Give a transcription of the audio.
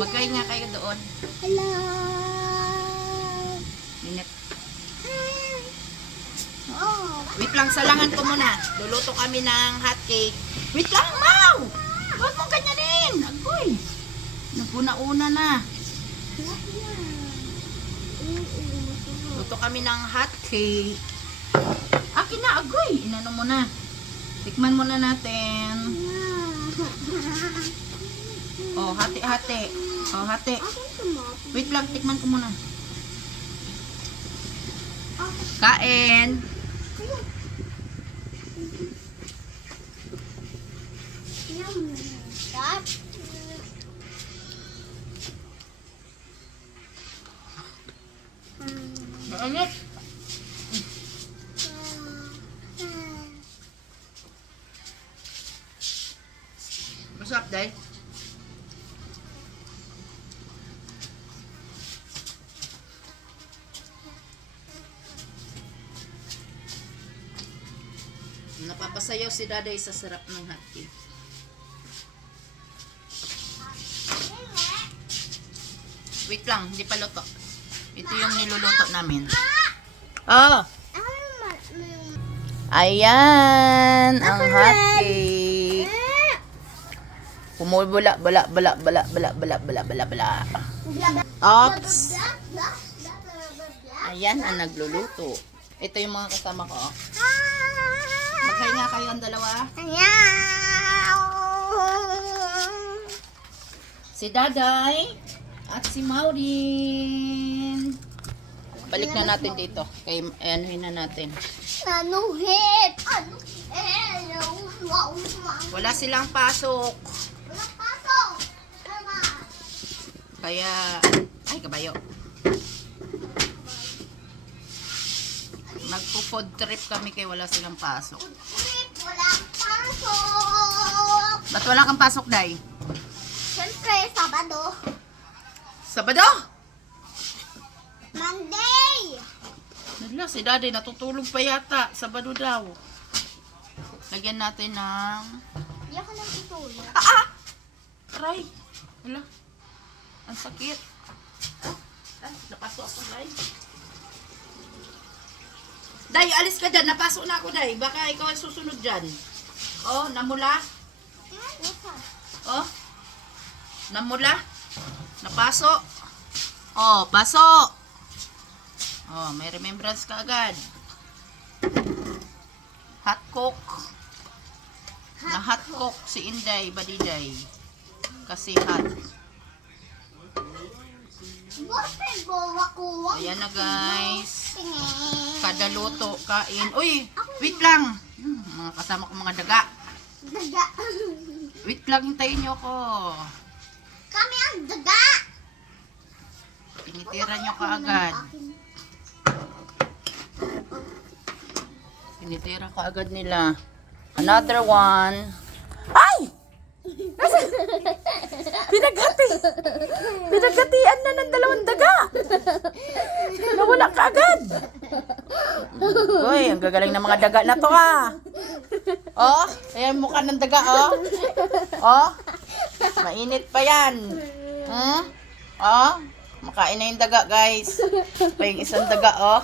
Magkain nga kayo doon. Hello. Minute. Oh. Wait lang, salangan ko muna. Luluto kami ng hot cake. Wait lang, Mau! Huwag mong ganyanin. Agoy. Naguna-una na. Luto kami ng hot cake. Akin na, agoy. Inano mo na. Tikman muna natin. Oh, hati-hati. Oh, hati. Wait lang, tikman ko muna. Kain. Mainit. Masarap, Day. Napapasayaw si Daday sa sarap ng hot cake. Wait lang, hindi pa luto. Ito yung niluluto namin. Oh! Ayan! Ang hot cake. Pumubula, bala, bala, bala, bala, bala, bala, bala, bala. Oops! Ayan ang nagluluto. Ito yung mga kasama ko. Magkahinga kayo ang dalawa. Si Daday at si Maureen. Balik na natin dito. Kaya anuhin na natin. Anuhit! Wala silang pasok. Walang pasok! Kaya, ay kabayo. Magpo-food trip kami kaya wala silang pasok. Walang pasok! Ba't wala kang pasok, Day? Siyempre, Sabado. Sabado? Monday! Nagla, si Daddy natutulog pa yata. Sabado daw. Lagyan natin ng... Hindi ako nang itulog. Aray! Wala. Ang sakit. Napasok ako, Day. Day, alis ka dyan. Napasok na ako, Day. Baka ikaw ang susunod dyan. Oh, namula. Oh. Namula. Napasok. Oh, pasok. Oh, may remembrance ka agad. Hot coke. Na hot coke si Inday, Badiday. Kasi hot. Ayan na, guys. Kada luto, kain. Uy, wait lang. Mga kasama ko mga daga. Daga. Wait lang, hintayin nyo ako. Kami ang daga. Tinitira nyo kaagad. Tinitira kaagad nila. Another one. Ay! Pinaghati. Pinaghatian na ng dalawang daga. Nawala kaagad. Uy, ang gagaling ng mga daga na to, ah. Oh, ayan mukha ng daga, oh. Oh, mainit pa yan. Oh, makain na yung daga, guys. Pa yung isang daga, oh.